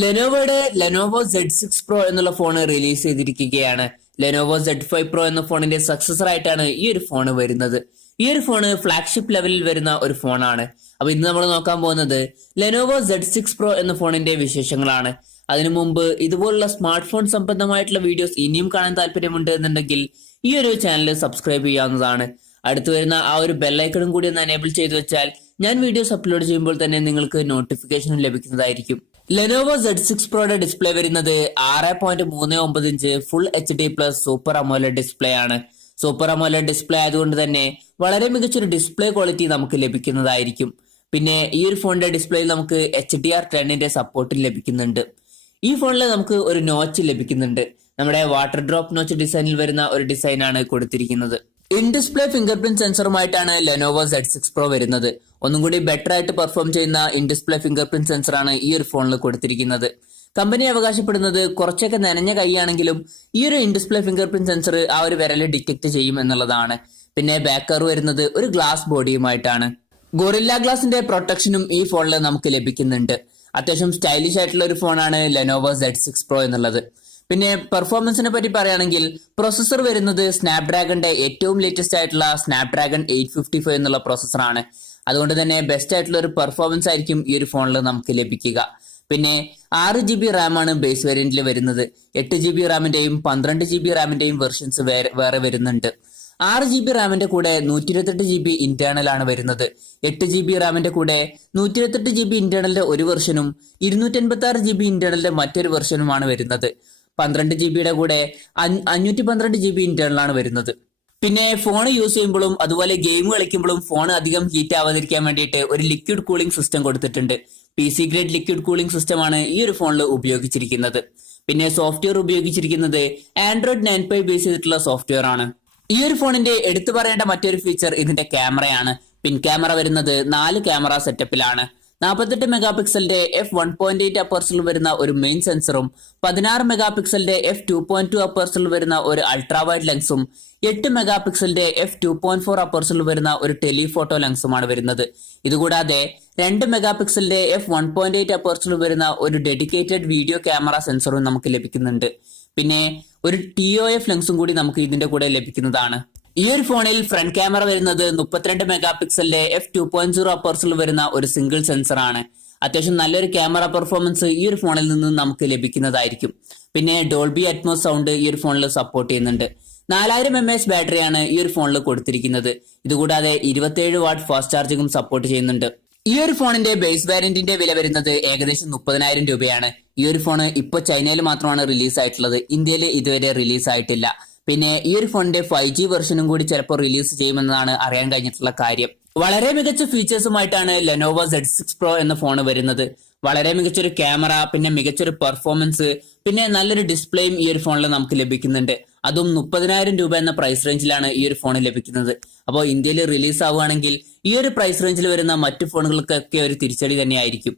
ലെനോവോയുടെ Lenovo Z6 Pro എന്നുള്ള phone release ചെയ്തിരിക്കുകയാണ്. Lenovo Z5 Pro എന്ന ഫോണിന്റെ സക്സസർ ആയിട്ടാണ് ഈ ഒരു ഫോൺ വരുന്നത്. ഈ ഒരു ഫോൺ ഫ്ലാഗ്ഷിപ്പ് ലെവലിൽ വരുന്ന ഒരു ഫോണാണ്. അപ്പൊ ഇന്ന് നമ്മൾ നോക്കാൻ പോകുന്നത് ലെനോവോ Z6 Pro എന്ന ഫോണിന്റെ വിശേഷങ്ങളാണ്. അതിനു മുമ്പ് ഇതുപോലുള്ള സ്മാർട്ട് ഫോൺ സംബന്ധമായിട്ടുള്ള വീഡിയോസ് ഇനിയും കാണാൻ താല്പര്യമുണ്ട് എന്നുണ്ടെങ്കിൽ ഈ ഒരു ചാനൽ സബ്സ്ക്രൈബ് ചെയ്യാവുന്നതാണ്. അടുത്ത് വരുന്ന ആ ഒരു ബെല്ലൈക്കണും കൂടി ഒന്ന് എനേബിൾ ചെയ്തു വെച്ചാൽ ഞാൻ വീഡിയോസ് അപ്ലോഡ് ചെയ്യുമ്പോൾ തന്നെ നിങ്ങൾക്ക് നോട്ടിഫിക്കേഷൻ ലഭിക്കുന്നതായിരിക്കും. ലെനോവോ Z6 Proയുടെ ഡിസ്പ്ലേ വരുന്നത് 6.39 inch full HD plus super AMOLED display ആണ്. സൂപ്പർ അമോലെഡ് ഡിസ്പ്ലേ ആയതുകൊണ്ട് തന്നെ വളരെ മികച്ചൊരു ഡിസ്പ്ലേ ക്വാളിറ്റി നമുക്ക് ലഭിക്കുന്നതായിരിക്കും. പിന്നെ ഈ ഒരു ഫോണിന്റെ ഡിസ്പ്ലേയിൽ നമുക്ക് HDR10ന്റെ സപ്പോർട്ട് ലഭിക്കുന്നുണ്ട്. ഈ ഫോണിൽ നമുക്ക് ഒരു നോച്ച് ലഭിക്കുന്നുണ്ട്. നമ്മുടെ വാട്ടർ ഡ്രോപ്പ് നോച്ച് ഡിസൈനിൽ വരുന്ന ഒരു ഡിസൈനാണ് കൊടുത്തിരിക്കുന്നത്. ഇൻ ഡിസ്പ്ലേ ഫിംഗർ പ്രിന്റ് സെൻസറുമായിട്ടാണ് ലെനോവോ Z6 Pro വരുന്നത്. ഒന്നും കൂടി ബെറ്റർ ആയിട്ട് പെർഫോം ചെയ്യുന്ന ഇൻ ഡിസ്പ്ലേ ഫിംഗർ പ്രിന്റ് സെൻസറാണ് ഈ ഒരു ഫോണിൽ കൊടുത്തിരിക്കുന്നത്. കമ്പനി അവകാശപ്പെടുന്നത് കുറച്ചൊക്കെ നനഞ്ഞ കൈയാണെങ്കിലും ഈ ഒരു in display finger print sensor ആ ഒരു വിരല് ഡിറ്റക്ട് ചെയ്യും എന്നുള്ളതാണ്. പിന്നെ ബാക്കർ വരുന്നത് ഒരു ഗ്ലാസ് ബോഡിയുമായിട്ടാണ്. ഗൊറില്ല ഗ്ലാസിന്റെ പ്രൊട്ടക്ഷനും ഈ ഫോണിൽ നമുക്ക് ലഭിക്കുന്നുണ്ട്. അത്യാവശ്യം സ്റ്റൈലിഷ് ആയിട്ടുള്ള ഒരു ഫോണാണ് ലെനോവോ Z6 Pro എന്നുള്ളത്. പിന്നെ പെർഫോമൻസിനെ പറ്റി പറയുകയാണെങ്കിൽ പ്രോസസർ വരുന്നത് സ്നാപ്ഡ്രാഗന്റെ ഏറ്റവും ലേറ്റസ്റ്റ് ആയിട്ടുള്ള സ്നാപ്ഡ്രാഗൺ 855 എന്നുള്ള പ്രോസസറാണ്. അതുകൊണ്ട് തന്നെ ബെസ്റ്റ് ആയിട്ടുള്ള ഒരു പെർഫോമൻസ് ആയിരിക്കും ഈ ഒരു ഫോണിൽ നമുക്ക് ലഭിക്കുക. പിന്നെ 6 GB റാം ആണ് ബേസ് വേരിയന്റിൽ വരുന്നത്. 8 GB റാമിന്റെയും 12 GB റാമിന്റെയും വെർഷൻസ് വേറെ വരുന്നുണ്ട്. 6 GB റാമിന്റെ കൂടെ 128 GB ഇന്റേണൽ ആണ് വരുന്നത്. 8 GB റാമിന്റെ കൂടെ 128 GB ഇന്റേണലിന്റെ ഒരു വെർഷനും 256 GB ഇന്റേണലിന്റെ മറ്റൊരു വെർഷനുമാണ് വരുന്നത്. 12 GB കൂടെ 512 GB ഇന്റേണൽ ആണ് വരുന്നത്. പിന്നെ ഫോൺ യൂസ് ചെയ്യുമ്പോഴും അതുപോലെ ഗെയിം കളിക്കുമ്പോഴും ഫോൺ അധികം ഹീറ്റ് ആവാതിരിക്കാൻ വേണ്ടിയിട്ട് ഒരു ലിക്വിഡ് കൂളിംഗ് സിസ്റ്റം കൊടുത്തിട്ടുണ്ട്. PC ഗ്രേഡ് ലിക്വിഡ് കൂളിംഗ് സിസ്റ്റമാണ് ഈ ഒരു ഫോണിൽ ഉപയോഗിച്ചിരിക്കുന്നത്. പിന്നെ സോഫ്റ്റ്വെയർ ഉപയോഗിച്ചിരിക്കുന്നത് ആൻഡ്രോയിഡ് 9 ബേസ് ചെയ്തിട്ടുള്ള സോഫ്റ്റ്വെയർ ആണ്. ഈ ഒരു ഫോണിന്റെ എടുത്തു പറയേണ്ട മറ്റൊരു ഫീച്ചർ ഇതിന്റെ ക്യാമറയാണ്. പിൻ ക്യാമറ വരുന്നത് 4 ക്യാമറ സെറ്റപ്പിലാണ്. 48 മെഗാപിക്സലിന്റെ f1.8 അപ്പേഴ്സിൽ വരുന്ന ഒരു മെയിൻ സെൻസറും 16 മെഗാപിക്സലിന്റെ f2.2 അപ്പേഴ്സിൽ വരുന്ന ഒരു അൾട്രാ വൈഡ് ലെൻസും 8 മെഗാപിക്സലിന്റെ f2.4 അപ്പേഴ്സിൽ വരുന്ന ഒരു ടെലിഫോട്ടോ ലെൻസുമാണ് വരുന്നത്. ഇതുകൂടാതെ 2 മെഗാപിക്സലിന്റെ f1.8 അപ്പേഴ്സിൽ വരുന്ന ഒരു ഡെഡിക്കേറ്റഡ് വീഡിയോ ക്യാമറ സെൻസറും നമുക്ക് ലഭിക്കുന്നുണ്ട്. പിന്നെ ഒരു TOF ലെൻസും കൂടി നമുക്ക് ഇതിന്റെ കൂടെ ലഭിക്കുന്നതാണ്. ഈ ഒരു ഫോണിൽ ഫ്രണ്ട് ക്യാമറ വരുന്നത് 32 മെഗാപിക്സലിന്റെ f2.0 അപ്പേഴ്സിൽ വരുന്ന ഒരു സിംഗിൾ സെൻസർ ആണ്. അത്യാവശ്യം നല്ലൊരു ക്യാമറ പെർഫോമൻസ് ഈ ഒരു ഫോണിൽ നിന്ന് നമുക്ക് ലഭിക്കുന്നതായിരിക്കും. പിന്നെ ഡോൾബി അറ്റ്മോസ് സൗണ്ട് ഈ ഒരു ഫോണിൽ സപ്പോർട്ട് ചെയ്യുന്നുണ്ട്. 4000 mAh ബാറ്ററിയാണ് ഈ ഒരു ഫോണിൽ കൊടുത്തിരിക്കുന്നത്. ഇതുകൂടാതെ 27 വാട്ട് ഫാസ്റ്റ് ചാർജിങ്ങും സപ്പോർട്ട് ചെയ്യുന്നുണ്ട്. ഈ ഒരു ഫോണിന്റെ ബേസ് വേരിയന്റിന്റെ വില വരുന്നത് ഏകദേശം 30,000 രൂപയാണ്. ഈ ഒരു ഫോൺ ഇപ്പോൾ ചൈനയിൽ മാത്രമാണ് റിലീസ് ആയിട്ടുള്ളത്. ഇന്ത്യയിൽ ഇതുവരെ റിലീസ് ആയിട്ടില്ല. പിന്നെ ഈ ഒരു ഫോണിന്റെ 5G വെർഷനും കൂടി ചിലപ്പോൾ റിലീസ് ചെയ്യുമെന്നാണ് അറിയാൻ കഴിഞ്ഞിട്ടുള്ള കാര്യം. വളരെ മികച്ച ഫീച്ചേഴ്സുമായിട്ടാണ് ലെനോവോ Z6 Pro എന്ന ഫോൺ വരുന്നത്. വളരെ മികച്ചൊരു ക്യാമറ, പിന്നെ മികച്ചൊരു പെർഫോമൻസ്, പിന്നെ നല്ലൊരു ഡിസ്പ്ലേയും ഈ ഒരു ഫോണിൽ നമുക്ക് ലഭിക്കുന്നുണ്ട്. അതും 30,000 രൂപ എന്ന പ്രൈസ് റേഞ്ചിലാണ് ഈ ഒരു ഫോൺ ലഭിക്കുന്നത്. അപ്പോൾ ഇന്ത്യയിൽ റിലീസ് ആവുകയാണെങ്കിൽ ഈ ഒരു പ്രൈസ് റേഞ്ചിൽ വരുന്ന മറ്റു ഫോണുകൾക്കൊക്കെ ഒരു തിരിച്ചടി തന്നെയായിരിക്കും.